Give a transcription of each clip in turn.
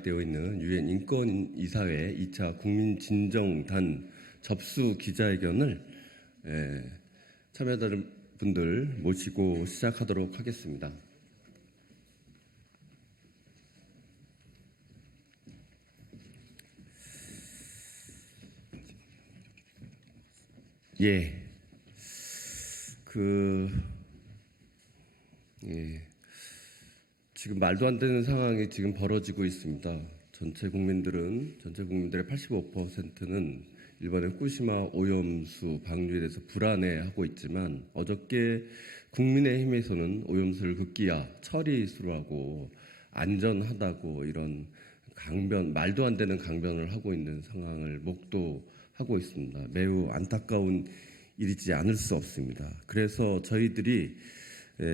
예약되어 있는 유엔 인권이사회 2차 국민진정단 접수 기자회견을 참여자들 분들 모시고 시작하도록 하겠습니다. 지금 말도 안 되는 상황이 지금 벌어지고 있습니다. 전체 국민들의 85%는 일본의 후쿠시마 오염수 방류에 대해서 불안해하고 있지만 어저께 국민의힘에서는 오염수를 급기야 처리 수로하고 안전하다고 이런 말도 안 되는 강변을 하고 있는 상황을 목도하고 있습니다. 매우 안타까운 일이지 않을 수 없습니다. 그래서 저희들이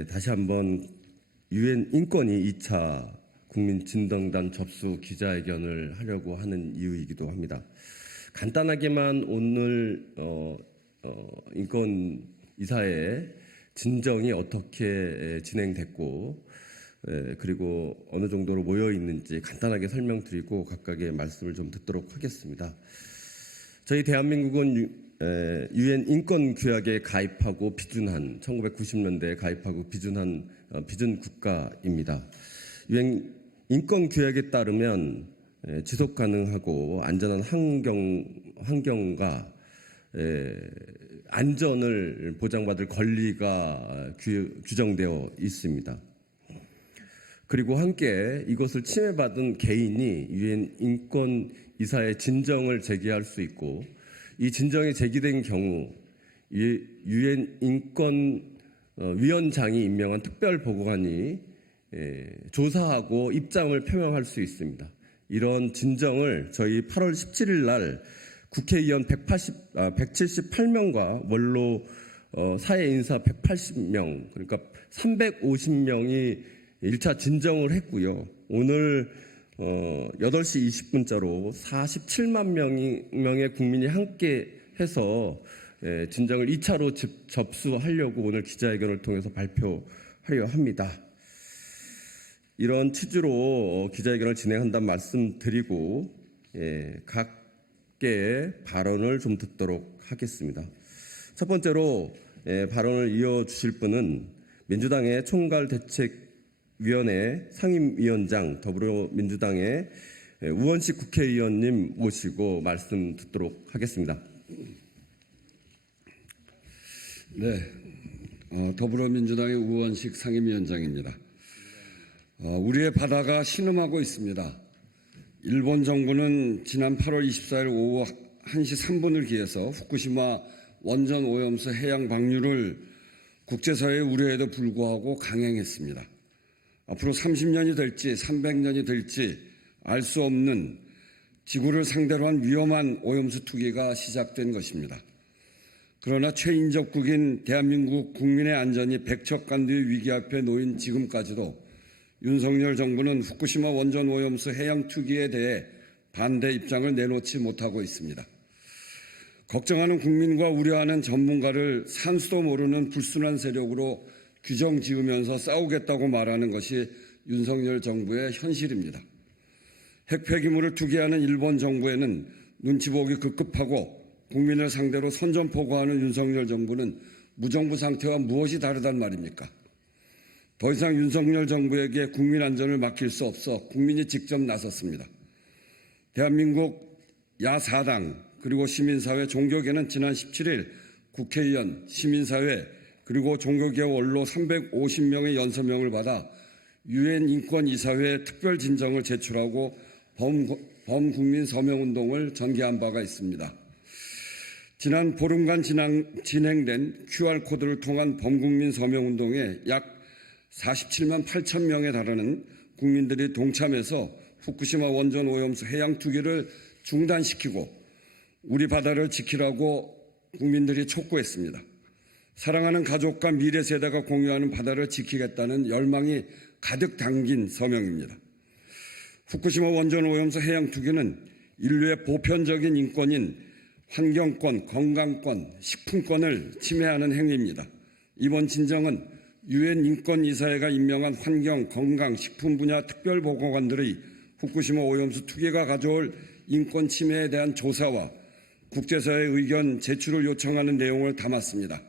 다시 한번 유엔 인권위 2차 국민진정단 접수 기자회견을 하려고 하는 이유이기도 합니다. 간단하게만 오늘 인권이사의 진정이 어떻게 진행됐고 그리고 어느 정도로 모여 있는지 간단하게 설명드리고 각각의 말씀을 좀 듣도록 하겠습니다. 저희 대한민국은 유엔 인권규약에 가입하고 비준한 1990년대에 가입하고 비준한 비준 국가입니다. 유엔 인권규약에 따르면 지속 가능하고 안전한 환경과 안전을 보장받을 권리가 규정되어 있습니다. 그리고 함께 이것을 침해받은 개인이 유엔 인권이사의 진정을 제기할 수 있고 이 진정이 제기된 경우 유엔 인권위원장이 임명한 특별보고관이 조사하고 입장을 표명할 수 있습니다. 이런 진정을 저희 8월 17일 날 국회의원 178명과 원로 사회인사 180명 그러니까 350명이 1차 진정을 했고요. 오늘 8시 20분자로 47만 명의 국민이 함께 해서 진정을 2차로 접수하려고 오늘 기자회견을 통해서 발표하려 합니다. 이런 취지로 기자회견을 진행한다는 말씀드리고 각계의 발언을 좀 듣도록 하겠습니다. 첫 번째로 발언을 이어주실 분은 민주당의 총괄대책위원회 상임위원장 더불어민주당의 우원식 국회의원님 모시고 말씀 듣도록 하겠습니다. 더불어민주당의 우원식 상임위원장입니다. 우리의 바다가 신음하고 있습니다. 일본 정부는 지난 8월 24일 오후 1시 3분을 기해서 후쿠시마 원전 오염수 해양 방류를 국제사회의 우려에도 불구하고 강행했습니다. 앞으로 30년이 될지 300년이 될지 알 수 없는 지구를 상대로 한 위험한 오염수 투기가 시작된 것입니다. 그러나 최인접국인 대한민국 국민의 안전이 백척간두의 위기 앞에 놓인 지금까지도 윤석열 정부는 후쿠시마 원전 오염수 해양 투기에 대해 반대 입장을 내놓지 못하고 있습니다. 걱정하는 국민과 우려하는 전문가를 산수도 모르는 불순한 세력으로 규정 지으면서 싸우겠다고 말하는 것이 윤석열 정부의 현실입니다. 핵폐기물을 투기하는 일본 정부에는 눈치 보기 급급하고 국민을 상대로 선전포고하는 윤석열 정부는 무정부 상태와 무엇이 다르단 말입니까? 더 이상 윤석열 정부에게 국민 안전을 맡길 수 없어 국민이 직접 나섰습니다. 대한민국 야4당 그리고 시민사회 종교계는 지난 17일 국회의원, 시민사회 그리고 종교계 원로 350명의 연서명을 받아 유엔 인권이사회에 특별진정을 제출하고 범국민 서명운동을 전개한 바가 있습니다. 지난 보름간 진행된 QR코드를 통한 범국민 서명운동에 약 47만 8천 명에 달하는 국민들이 동참해서 후쿠시마 원전 오염수 해양 투기를 중단시키고 우리 바다를 지키라고 국민들이 촉구했습니다. 사랑하는 가족과 미래 세대가 공유하는 바다를 지키겠다는 열망이 가득 담긴 서명입니다. 후쿠시마 원전 오염수 해양 투기는 인류의 보편적인 인권인 환경권, 건강권, 식품권을 침해하는 행위입니다. 이번 진정은 유엔 인권이사회가 임명한 환경, 건강, 식품 분야 특별보고관들의 후쿠시마 오염수 투기가 가져올 인권 침해에 대한 조사와 국제사회의 의견 제출을 요청하는 내용을 담았습니다.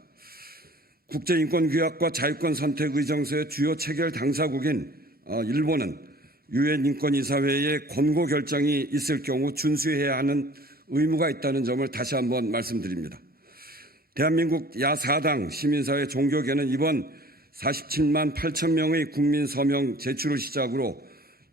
국제인권규약과 자유권 선택 의정서의 주요 체결 당사국인 일본은 유엔 인권이사회의 권고 결정이 있을 경우 준수해야 하는 의무가 있다는 점을 다시 한번 말씀드립니다. 대한민국 야4당 시민사회 종교계는 이번 47만 8천 명의 국민 서명 제출을 시작으로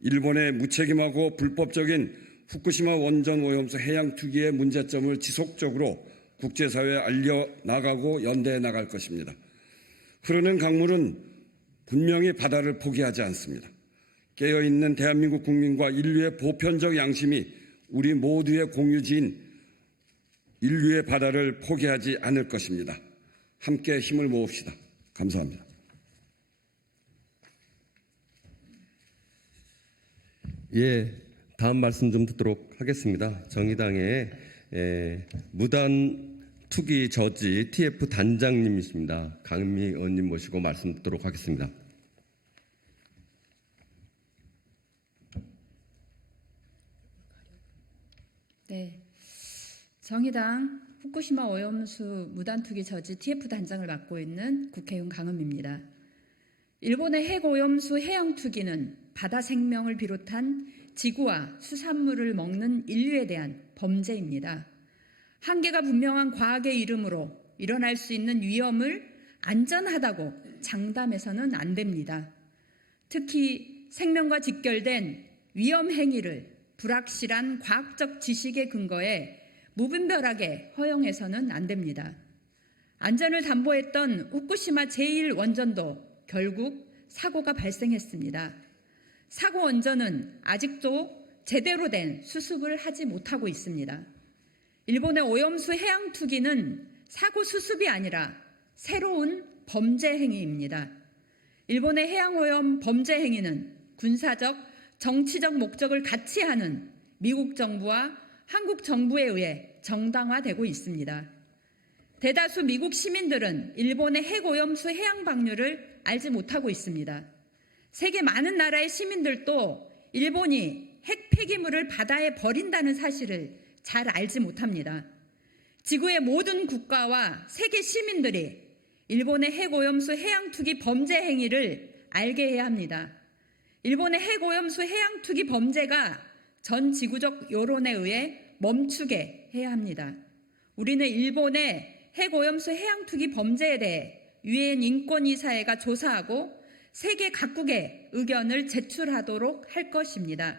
일본의 무책임하고 불법적인 후쿠시마 원전 오염수 해양 투기의 문제점을 지속적으로 국제사회에 알려나가고 연대해 나갈 것입니다. 흐르는 강물은 분명히 바다를 포기하지 않습니다. 깨어있는 대한민국 국민과 인류의 보편적 양심이 우리 모두의 공유지인 인류의 바다를 포기하지 않을 것입니다. 함께 힘을 모읍시다. 감사합니다. 예, 다음 말씀 좀 듣도록 하겠습니다. 정의당의 무단 투기 저지 TF 단장님이십니다. 강미 의원님 모시고 말씀 듣도록 하겠습니다. 네, 정의당 후쿠시마 오염수 무단투기 저지 TF 단장을 맡고 있는 국회의원 강은미입니다. 일본의 핵오염수 해양 투기는 바다 생명을 비롯한 지구와 수산물을 먹는 인류에 대한 범죄입니다. 한계가 분명한 과학의 이름으로 일어날 수 있는 위험을 안전하다고 장담해서는 안 됩니다. 특히 생명과 직결된 위험 행위를 불확실한 과학적 지식에 근거해 무분별하게 허용해서는 안 됩니다. 안전을 담보했던 후쿠시마 제1원전도 결국 사고가 발생했습니다. 사고 원전은 아직도 제대로 된 수습을 하지 못하고 있습니다. 일본의 오염수 해양 투기는 사고 수습이 아니라 새로운 범죄 행위입니다. 일본의 해양 오염 범죄 행위는 군사적, 정치적 목적을 같이 하는 미국 정부와 한국 정부에 의해 정당화되고 있습니다. 대다수 미국 시민들은 일본의 핵오염수 해양 방류를 알지 못하고 있습니다. 세계 많은 나라의 시민들도 일본이 핵 폐기물을 바다에 버린다는 사실을 잘 알지 못합니다. 지구의 모든 국가와 세계 시민들이 일본의 핵오염수 해양 투기 범죄 행위를 알게 해야 합니다. 일본의 핵오염수 해양 투기 범죄가 전 지구적 여론에 의해 멈추게 해야 합니다. 우리는 일본의 핵오염수 해양 투기 범죄에 대해 유엔 인권이사회가 조사하고 세계 각국의 의견을 제출하도록 할 것입니다.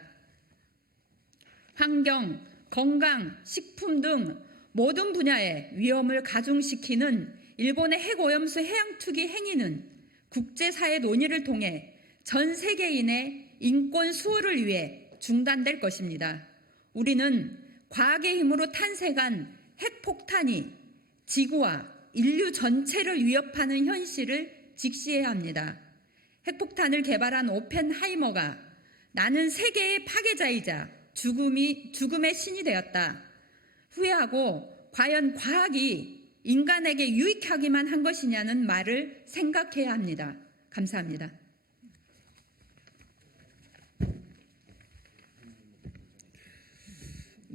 환경, 건강, 식품 등 모든 분야의 위험을 가중시키는 일본의 핵오염수 해양 투기 행위는 국제사회 논의를 통해 전 세계인의 인권 수호를 위해 중단될 것입니다. 우리는 과학의 힘으로 탄생한 핵폭탄이 지구와 인류 전체를 위협하는 현실을 직시해야 합니다. 핵폭탄을 개발한 오펜하이머가 나는 세계의 파괴자이자 죽음의 신이 되었다. 후회하고 과연 과학이 인간에게 유익하기만 한 것이냐는 말을 생각해야 합니다. 감사합니다.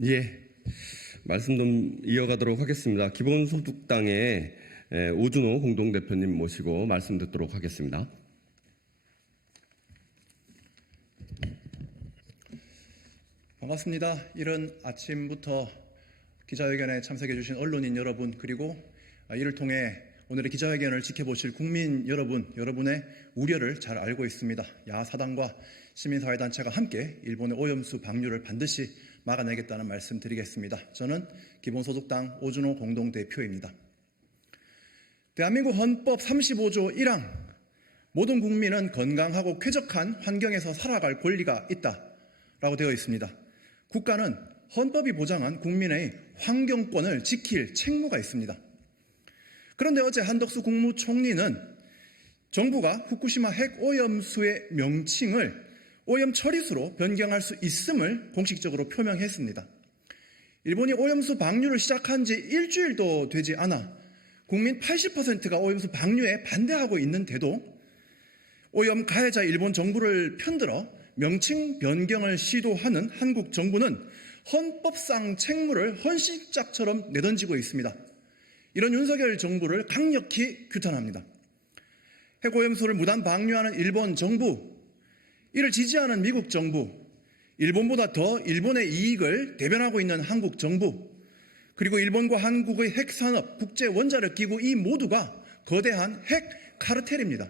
예, 말씀 좀 이어가도록 하겠습니다. 기본소득당의 오준호 공동대표님 모시고 말씀 듣도록 하겠습니다. 반갑습니다. 이른 아침부터 기자회견에 참석해 주신 언론인 여러분, 그리고 이를 통해 오늘의 기자회견을 지켜보실 국민 여러분, 여러분의 우려를 잘 알고 있습니다. 야4당과 시민사회단체가 함께 일본의 오염수 방류를 반드시 막아내겠다는 말씀 드리겠습니다. 저는 기본소득당 오준호 공동대표입니다. 대한민국 헌법 35조 1항 모든 국민은 건강하고 쾌적한 환경에서 살아갈 권리가 있다라고 되어 있습니다. 국가는 헌법이 보장한 국민의 환경권을 지킬 책무가 있습니다. 그런데 어제 한덕수 국무총리는 정부가 후쿠시마 핵오염수의 명칭을 오염 처리수로 변경할 수 있음을 공식적으로 표명했습니다. 일본이 오염수 방류를 시작한 지 일주일도 되지 않아 국민 80%가 오염수 방류에 반대하고 있는데도 오염 가해자 일본 정부를 편들어 명칭 변경을 시도하는 한국 정부는 헌법상 책무를 헌신짝처럼 내던지고 있습니다. 이런 윤석열 정부를 강력히 규탄합니다. 핵오염수를 무단 방류하는 일본 정부, 이를 지지하는 미국 정부, 일본보다 더 일본의 이익을 대변하고 있는 한국 정부, 그리고 일본과 한국의 핵산업, 국제원자력기구 이 모두가 거대한 핵 카르텔입니다.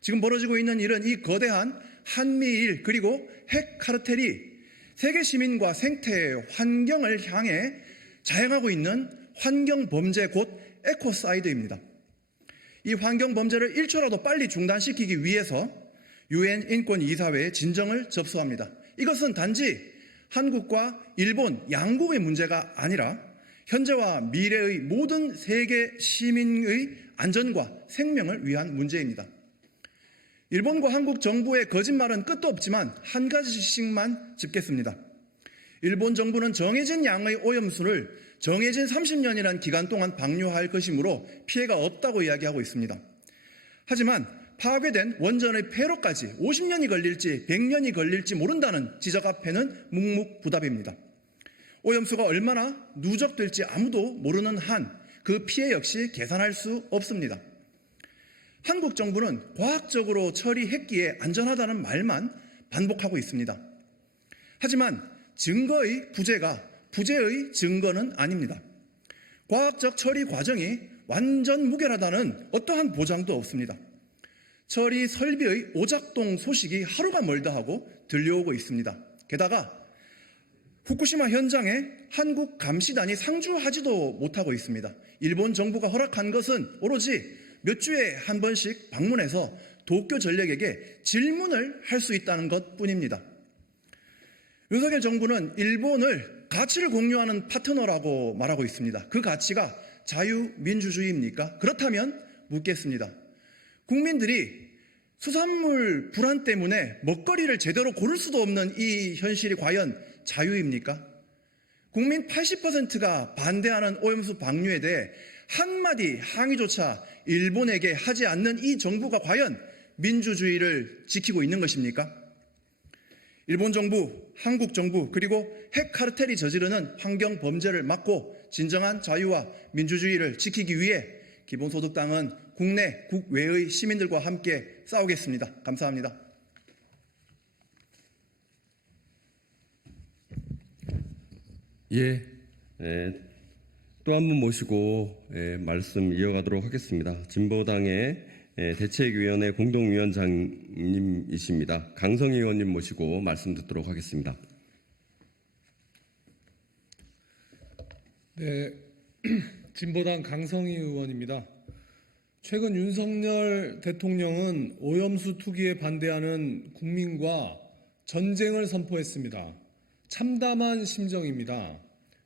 지금 벌어지고 있는 일은 이 거대한 한미일 그리고 핵 카르텔이 세계 시민과 생태 환경을 향해 자행하고 있는 환경범죄 곧 에코사이드입니다. 이 환경범죄를 1초라도 빨리 중단시키기 위해서 유엔 인권이사회에 진정을 접수합니다. 이것은 단지 한국과 일본 양국의 문제가 아니라 현재와 미래의 모든 세계 시민의 안전과 생명을 위한 문제입니다. 일본과 한국 정부의 거짓말은 끝도 없지만 한 가지씩만 짚겠습니다. 일본 정부는 정해진 양의 오염수를 정해진 30년이라는 기간 동안 방류할 것이므로 피해가 없다고 이야기하고 있습니다. 하지만 파괴된 원전의 폐로까지 50년이 걸릴지 100년이 걸릴지 모른다는 지적 앞에는 묵묵부답입니다. 오염수가 얼마나 누적될지 아무도 모르는 한 그 피해 역시 계산할 수 없습니다. 한국 정부는 과학적으로 처리했기에 안전하다는 말만 반복하고 있습니다. 하지만 증거의 부재가 부재의 증거는 아닙니다. 과학적 처리 과정이 완전 무결하다는 어떠한 보장도 없습니다. 처리 설비의 오작동 소식이 하루가 멀다 하고 들려오고 있습니다. 게다가 후쿠시마 현장에 한국 감시단이 상주하지도 못하고 있습니다. 일본 정부가 허락한 것은 오로지 몇 주에 한 번씩 방문해서 도쿄 전력에게 질문을 할 수 있다는 것뿐입니다. 윤석열 정부는 일본을 가치를 공유하는 파트너라고 말하고 있습니다. 그 가치가 자유민주주의입니까? 그렇다면 묻겠습니다. 국민들이 수산물 불안 때문에 먹거리를 제대로 고를 수도 없는 이 현실이 과연 자유입니까? 국민 80%가 반대하는 오염수 방류에 대해 한마디 항의조차 일본에게 하지 않는 이 정부가 과연 민주주의를 지키고 있는 것입니까? 일본 정부, 한국 정부, 그리고 핵 카르텔이 저지르는 환경 범죄를 막고 진정한 자유와 민주주의를 지키기 위해 기본소득당은 국내, 국외의 시민들과 함께 싸우겠습니다. 감사합니다. 또 한 분 모시고 말씀 이어가도록 하겠습니다. 진보당의 대책위원회 공동위원장님이십니다. 강성희 의원님 모시고 말씀 듣도록 하겠습니다. 네, 진보당 강성희 의원입니다. 최근 윤석열 대통령은 오염수 투기에 반대하는 국민과 전쟁을 선포했습니다. 참담한 심정입니다.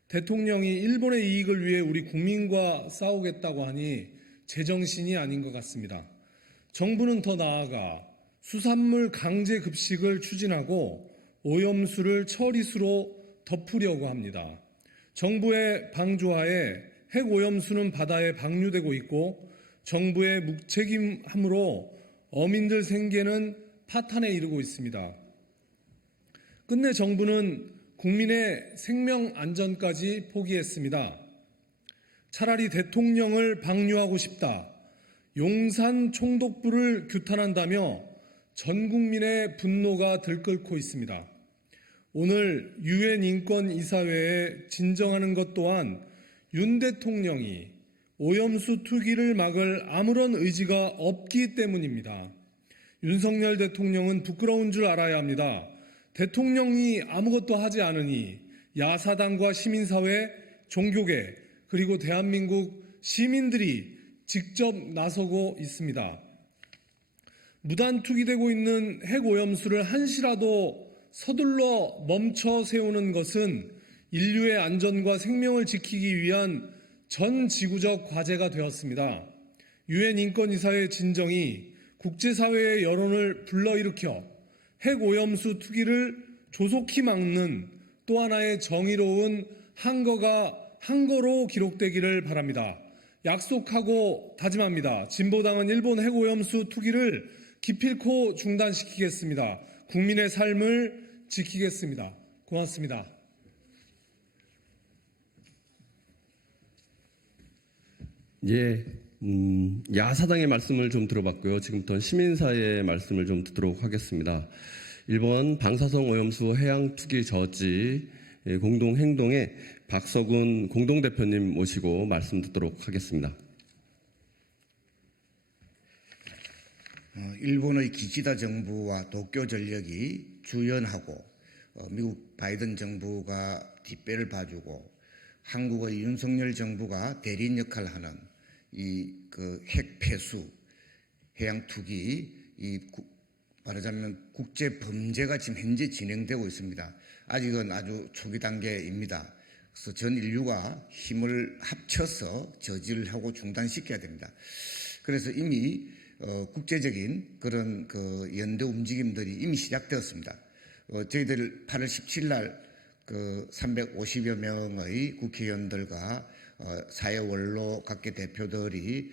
대통령이 일본의 이익을 위해 우리 국민과 싸우겠다고 하니 제정신이 아닌 것 같습니다. 정부는 더 나아가 수산물 강제 급식을 추진하고 오염수를 처리수로 덮으려고 합니다. 정부의 방조하에 핵오염수는 바다에 방류되고 있고 정부의 무책임함으로 어민들 생계는 파탄에 이르고 있습니다. 끝내 정부는 국민의 생명 안전까지 포기했습니다. 차라리 대통령을 방류하고 싶다, 용산 총독부를 규탄한다며 전 국민의 분노가 들끓고 있습니다. 오늘 유엔 인권이사회에 진정하는 것 또한 윤 대통령이 오염수 투기를 막을 아무런 의지가 없기 때문입니다. 윤석열 대통령은 부끄러운 줄 알아야 합니다. 대통령이 아무것도 하지 않으니 야사당과 시민사회, 종교계, 그리고 대한민국 시민들이 직접 나서고 있습니다. 무단 투기되고 있는 핵오염수를 한시라도 서둘러 멈춰 세우는 것은 인류의 안전과 생명을 지키기 위한 전 지구적 과제가 되었습니다. 유엔 인권이사회 진정이 국제사회의 여론을 불러일으켜 핵오염수 투기를 조속히 막는 또 하나의 정의로운 항거로 기록되기를 바랍니다. 약속하고 다짐합니다. 진보당은 일본 핵오염수 투기를 기필코 중단시키겠습니다. 국민의 삶을 지키겠습니다. 고맙습니다. 예, 야사당의 말씀을 좀 들어봤고요. 지금부터 시민사회의 말씀을 좀 듣도록 하겠습니다. 1번 방사성 오염수 해양 투기 저지 공동행동의 박석훈 공동대표님 모시고 말씀 듣도록 하겠습니다. 일본의 기시다 정부와 도쿄 전력이 주연하고 미국 바이든 정부가 뒷배를 봐주고 한국의 윤석열 정부가 대리인 역할을 하는 이 핵 폐수, 해양 투기, 말하자면 국제 범죄가 지금 현재 진행되고 있습니다. 아직은 아주 초기 단계입니다. 그래서 전 인류가 힘을 합쳐서 저지를 하고 중단시켜야 됩니다. 그래서 이미 국제적인 그런 연대 움직임들이 이미 시작되었습니다. 저희들 8월 17일 날 350여 명의 국회의원들과 사회 원로 각계 대표들이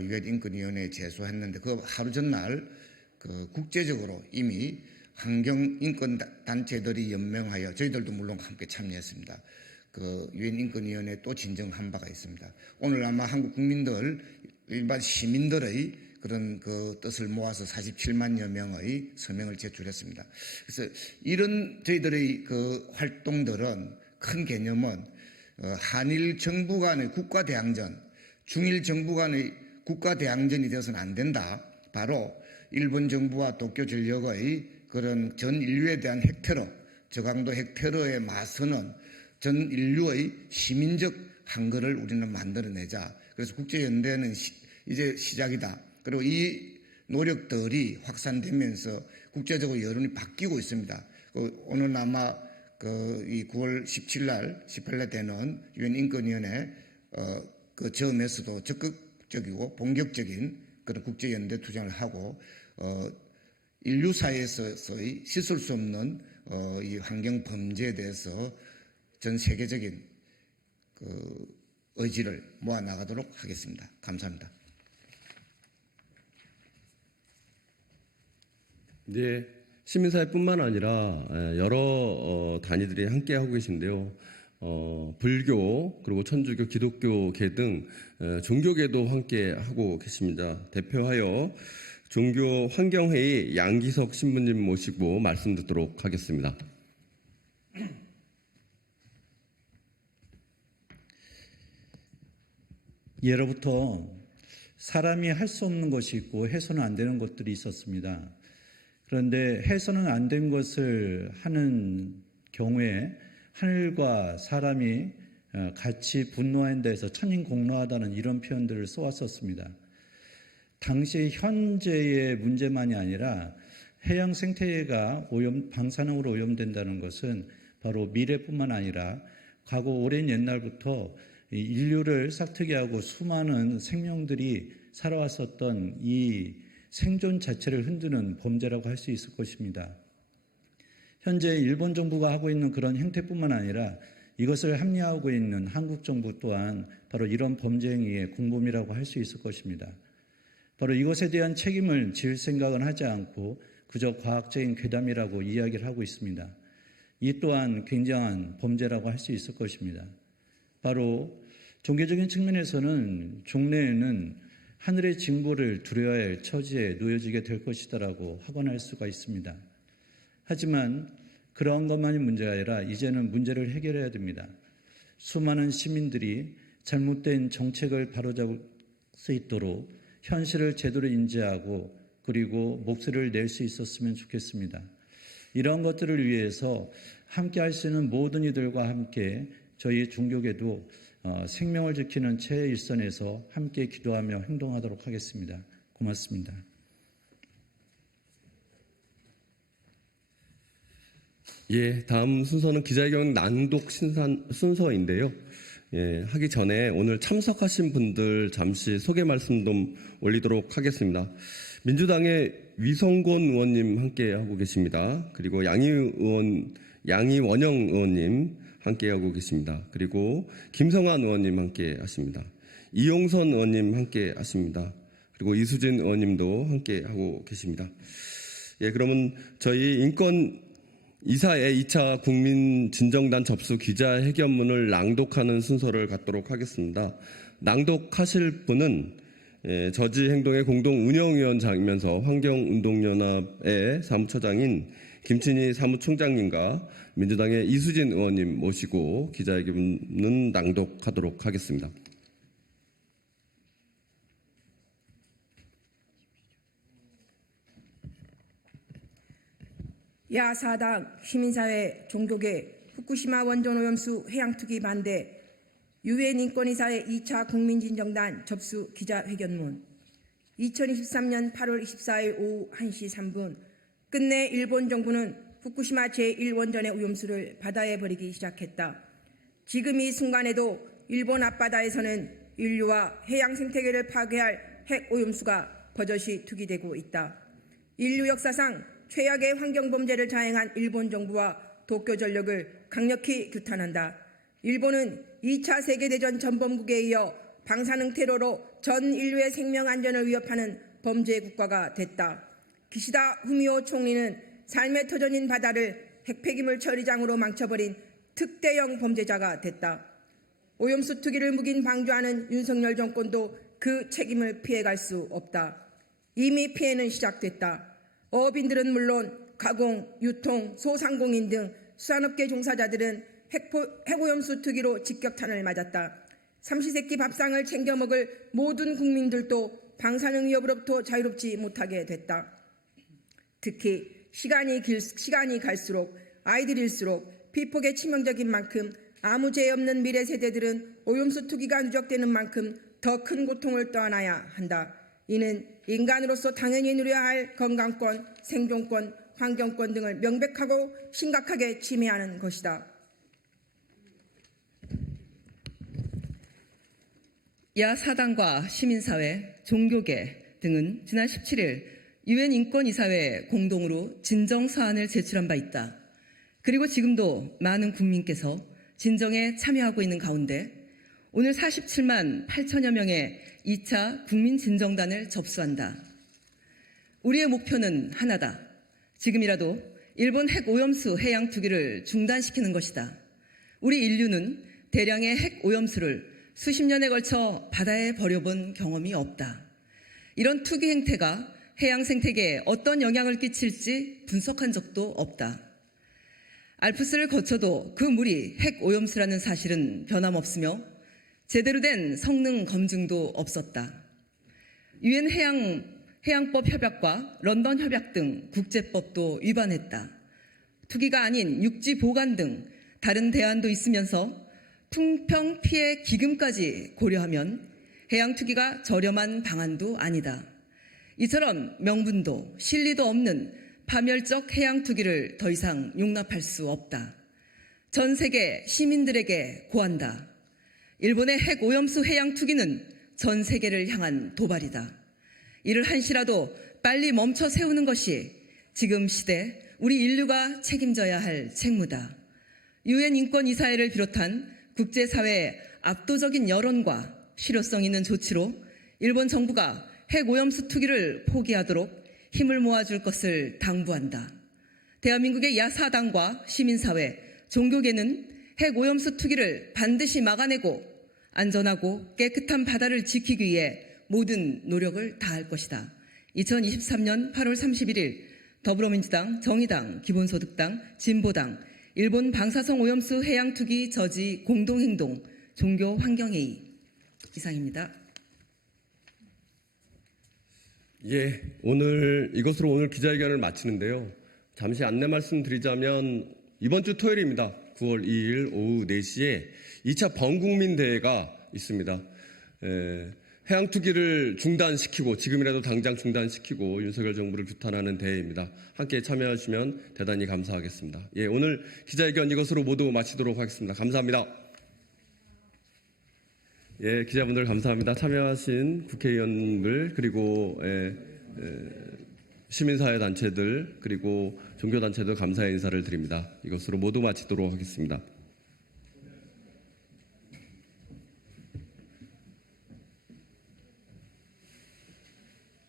유엔 인권위원회에 제소했는데 그 하루 전날 국제적으로 이미 환경 인권 단체들이 연명하여 저희들도 물론 함께 참여했습니다. 유엔 인권위원회에 또 진정한 바가 있습니다. 오늘 아마 한국 국민들 일반 시민들의 그런 뜻을 모아서 47만여 명의 서명을 제출했습니다. 그래서 이런 저희들의 활동들은 큰 개념은 한일 정부 간의 국가대항전, 중일 정부 간의 국가대항전이 되어서는 안 된다. 바로 일본 정부와 도쿄 전력의 그런 전 인류에 대한 핵테러, 저강도 핵테러에 맞서는 전 인류의 시민적 한글을 우리는 만들어내자. 그래서 국제연대는 이제 시작이다. 그리고 이 노력들이 확산되면서 국제적으로 여론이 바뀌고 있습니다. 오늘 아마 이 9월 17일 날, 18일 날 되는 유엔 인권위원회 점에서도 적극적이고 본격적인 그런 국제연대 투쟁을 하고 인류 사회에서의 씻을 수 없는 이 환경 범죄에 대해서 전 세계적인 의지를 모아 나가도록 하겠습니다. 감사합니다. 네, 시민사회뿐만 아니라 여러 단위들이 함께 하고 계신데요. 불교 그리고 천주교, 기독교계 등 종교계도 함께 하고 계십니다. 대표하여 종교 환경회의 양기석 신부님 모시고 말씀 듣도록 하겠습니다. 예로부터 사람이 할 수 없는 것이 있고 해서는 안 되는 것들이 있었습니다. 그런데 해서는 안 된 것을 하는 경우에 하늘과 사람이 같이 분노하는 데서 천인공노하다는 이런 표현들을 써왔었습니다. 당시 현재의 문제만이 아니라 해양 생태계가 방사능으로 오염된다는 것은 바로 미래뿐만 아니라 과거 오랜 옛날부터 인류를 싹트게 하고 수많은 생명들이 살아왔었던 이 생존 자체를 흔드는 범죄라고 할 수 있을 것입니다. 현재 일본 정부가 하고 있는 그런 행태뿐만 아니라 이것을 합리화하고 있는 한국 정부 또한 바로 이런 범죄 행위의 공범이라고 할 수 있을 것입니다. 바로 이것에 대한 책임을 질 생각은 하지 않고 그저 과학적인 괴담이라고 이야기를 하고 있습니다. 이 또한 굉장한 범죄라고 할 수 있을 것입니다. 바로 종교적인 측면에서는 종래에는 하늘의 징벌을 두려워야 할 처지에 놓여지게 될 것이다라고 확언할 수가 있습니다. 하지만 그러한 것만이 문제가 아니라 이제는 문제를 해결해야 됩니다. 수많은 시민들이 잘못된 정책을 바로잡을 수 있도록 현실을 제대로 인지하고 그리고 목소리를 낼 수 있었으면 좋겠습니다. 이런 것들을 위해서 함께 할 수 있는 모든 이들과 함께 저희 종교계도 생명을 지키는 최일선에서 함께 기도하며 행동하도록 하겠습니다. 고맙습니다. 예, 다음 순서는 기자회견 낭독 순서인데요. 예, 하기 전에 오늘 참석하신 분들 잠시 소개 말씀 좀 올리도록 하겠습니다. 민주당의 위성권 의원님 함께 하고 계십니다. 그리고 양희원영 의원님 함께 하고 계십니다. 그리고 김성환 의원님 함께 하십니다. 이용선 의원님 함께 하십니다. 그리고 이수진 의원님도 함께 하고 계십니다. 예, 그러면 저희 인권 이사의 2차 국민 진정단 접수 기자회견문을 낭독하는 순서를 갖도록 하겠습니다. 낭독하실 분은 저지 행동의 공동 운영위원장이면서 환경운동연합의 사무처장인 김친희 사무총장님과 민주당의 이수진 의원님 모시고 기자회견문 낭독하도록 하겠습니다. 야사당 시민사회 종교계 후쿠시마 원전 오염수 해양투기 반대 유엔 인권이사회 2차 국민진정단 접수 기자회견문 2023년 8월 24일 오후 1시 3분 끝내 일본 정부는 후쿠시마 제1원전의 오염수를 바다에 버리기 시작했다. 지금 이 순간에도 일본 앞바다에서는 인류와 해양 생태계를 파괴할 핵 오염수가 버젓이 투기되고 있다. 인류 역사상 최악의 환경범죄를 자행한 일본 정부와 도쿄전력을 강력히 규탄한다. 일본은 2차 세계대전 전범국에 이어 방사능 테러로 전 인류의 생명 안전을 위협하는 범죄 국가가 됐다. 기시다 후미오 총리는 삶의 터전인 바다를 핵폐기물 처리장으로 망쳐버린 특대형 범죄자가 됐다. 오염수 투기를 묵인 방조하는 윤석열 정권도 그 책임을 피해갈 수 없다. 이미 피해는 시작됐다. 어업인들은 물론 가공, 유통, 소상공인 등 수산업계 종사자들은 핵오염수 투기로 직격탄을 맞았다. 삼시세끼 밥상을 챙겨 먹을 모든 국민들도 방사능 위협으로부터 자유롭지 못하게 됐다. 특히 시간이 갈수록 아이들일수록 피폭에 치명적인 만큼 아무 죄 없는 미래 세대들은 오염수 투기가 누적되는 만큼 더 큰 고통을 떠안아야 한다. 이는 인간으로서 당연히 누려야 할 건강권, 생존권, 환경권 등을 명백하고 심각하게 침해하는 것이다. 야사당과 시민사회, 종교계 등은 지난 17일 유엔 인권이사회에 공동으로 진정사안을 제출한 바 있다. 그리고 지금도 많은 국민께서 진정에 참여하고 있는 가운데 오늘 47만 8천여 명의 2차 국민진정단을 접수한다. 우리의 목표는 하나다. 지금이라도 일본 핵오염수 해양 투기를 중단시키는 것이다. 우리 인류는 대량의 핵오염수를 수십 년에 걸쳐 바다에 버려본 경험이 없다. 이런 투기 행태가 해양 생태계에 어떤 영향을 끼칠지 분석한 적도 없다. 알프스를 거쳐도 그 물이 핵오염수라는 사실은 변함없으며 제대로 된 성능 검증도 없었다. 유엔 해양법 협약과 런던 협약 등 국제법도 위반했다. 투기가 아닌 육지 보관 등 다른 대안도 있으면서 풍평 피해 기금까지 고려하면 해양 투기가 저렴한 방안도 아니다. 이처럼 명분도 실리도 없는 파멸적 해양 투기를 더 이상 용납할 수 없다. 전 세계 시민들에게 고한다. 일본의 핵오염수 해양 투기는 전 세계를 향한 도발이다. 이를 한시라도 빨리 멈춰 세우는 것이 지금 시대 우리 인류가 책임져야 할 책무다. 유엔 인권이사회를 비롯한 국제사회의 압도적인 여론과 실효성 있는 조치로 일본 정부가 핵오염수 투기를 포기하도록 힘을 모아줄 것을 당부한다. 대한민국의 야사당과 시민사회, 종교계는 핵오염수 투기를 반드시 막아내고 안전하고 깨끗한 바다를 지키기 위해 모든 노력을 다할 것이다. 2023년 8월 31일 더불어민주당, 정의당, 기본소득당, 진보당, 일본 방사성 오염수 해양 투기 저지 공동행동 종교환경회의 이상입니다. 예, 이것으로 오늘 기자회견을 마치는데요. 잠시 안내 말씀드리자면 이번 주 토요일입니다. 9월 2일 오후 4시에 2차 범국민대회가 있습니다. 해양 투기를 중단시키고 지금이라도 당장 중단시키고 윤석열 정부를 규탄하는 대회입니다. 함께 참여하시면 대단히 감사하겠습니다. 예, 오늘 기자회견 이것으로 모두 마치도록 하겠습니다. 감사합니다. 예, 기자분들 감사합니다. 참여하신 국회의원들 그리고 시민사회 단체들 그리고 종교단체들 감사의 인사를 드립니다. 이것으로 모두 마치도록 하겠습니다.